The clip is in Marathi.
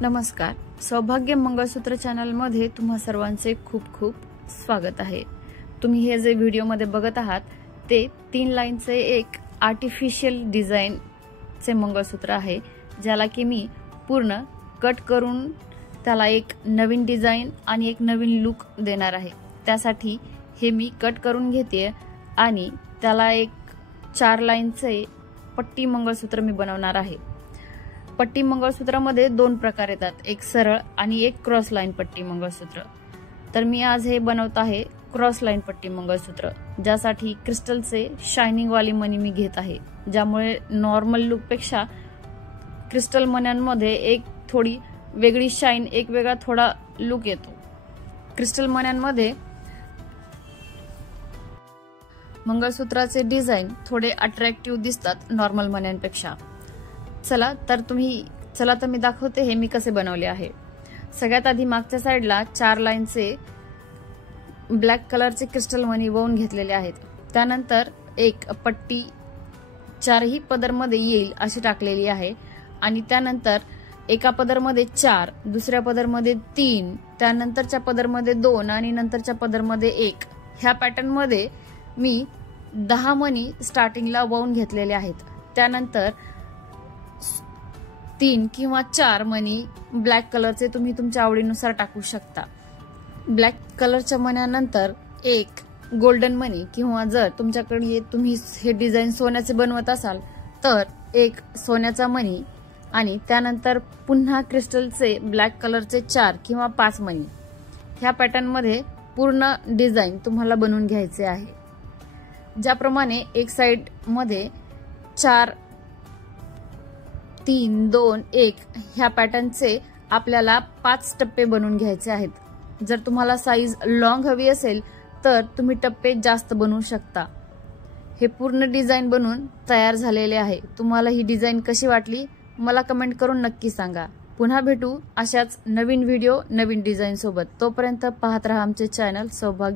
नमस्कार, सौभाग्य मंगळसूत्र चॅनल मध्ये तुम्हा सर्वांचे खूप खूप स्वागत आहे। तुम्ही हे जे व्हिडिओ मध्ये बघत आहात ते 3 लाईनचे एक आर्टिफिशियल डिझाइन चे मंगळसूत्र आहे, ज्याला की मी पूर्ण कट करून त्याला एक नवीन डिझाइन आणि एक नवीन लुक देणार आहे। त्यासाठी हे मी कट करून घेते आणि त्याला एक 4 लाईनचे पट्टी मंगळसूत्र मी बनवणार आहे। पट्टी मंगळसूत्रामध्ये 2 प्रकार येतात, एक सरळ आणि एक क्रॉस लाईन पट्टी मंगळसूत्र। तर मी आज हे बनवत आहे क्रॉस लाईन पट्टी मंगळसूत्र, ज्यासाठी क्रिस्टलचे शायनिंग वाली मणी मी घेत आहे, ज्यामुळे नॉर्मल लुक पेक्षा क्रिस्टल मण्यांमध्ये एक थोडी वेगळी शाईन, एक वेगळा थोडा लुक येतो। क्रिस्टल मण्यांमध्ये मंगळसूत्राचे डिझाइन थोडे अट्रॅक्टिव्ह दिसतात नॉर्मल मण्यांपेक्षा। चला तर मी दाखवते हे मी कसे बनवले आहे। सगळ्यात आधी मागच्या साइडला 4 लाईनचे ब्लॅक कलरचे क्रिस्टल मणी वळून घेतलेले आहेत। त्यानंतर एक पट्टी 4ही पदरमध्ये येईल अशी टाकलेली आहे आणि त्यानंतर एका पदरमध्ये 4, दुसऱ्या पदरमध्ये 3, त्यानंतरच्या पदरमध्ये 2 आणि नंतरच्या पदरमध्ये 1। ह्या पॅटर्न मध्ये मी 10 मणी स्टार्टिंगला वळून घेतलेले आहेत। त्यानंतर 3 किंवा 4 मणी ब्लॅक कलरचे तुम्ही तुमच्या आवडीनुसार टाकू शकता। ब्लॅक कलरच्या मण्यानंतर एक गोल्डन मणी, किंवा जर तुमच्याकडे तुम्ही हे डिझाइन सोन्याचे बनवत असाल तर एक सोन्याचा मणी, आणि त्यानंतर पुन्हा क्रिस्टलचे ब्लॅक कलरचे 4 किंवा 5 मणी। ह्या पॅटर्न मध्ये पूर्ण डिझाइन तुम्हाला बनवून घ्यायचे आहे। ज्याप्रमाणे एक साइड मध्ये 4, 3, 2, 1 ह्या पॅटर्नचे आपल्याला 5 टप्पे बनवून घ्यायचे आहेत। जर तुम्हाला साईज लॉंग हवी असेल तर तुम्ही टप्पे जास्त बनवू शकता। हे पूर्ण डिझाइन बनवून तयार झालेले आहे। तुम्हाला ही डिझाइन कशी वाटली मला कमेंट करून नक्की सांगा। पुन्हा भेटू अशाच नवीन व्हिडिओ, नवीन डिझाइन सोबत। तोपर्यंत पाहत रहा आमचे चॅनल सौभाग्य।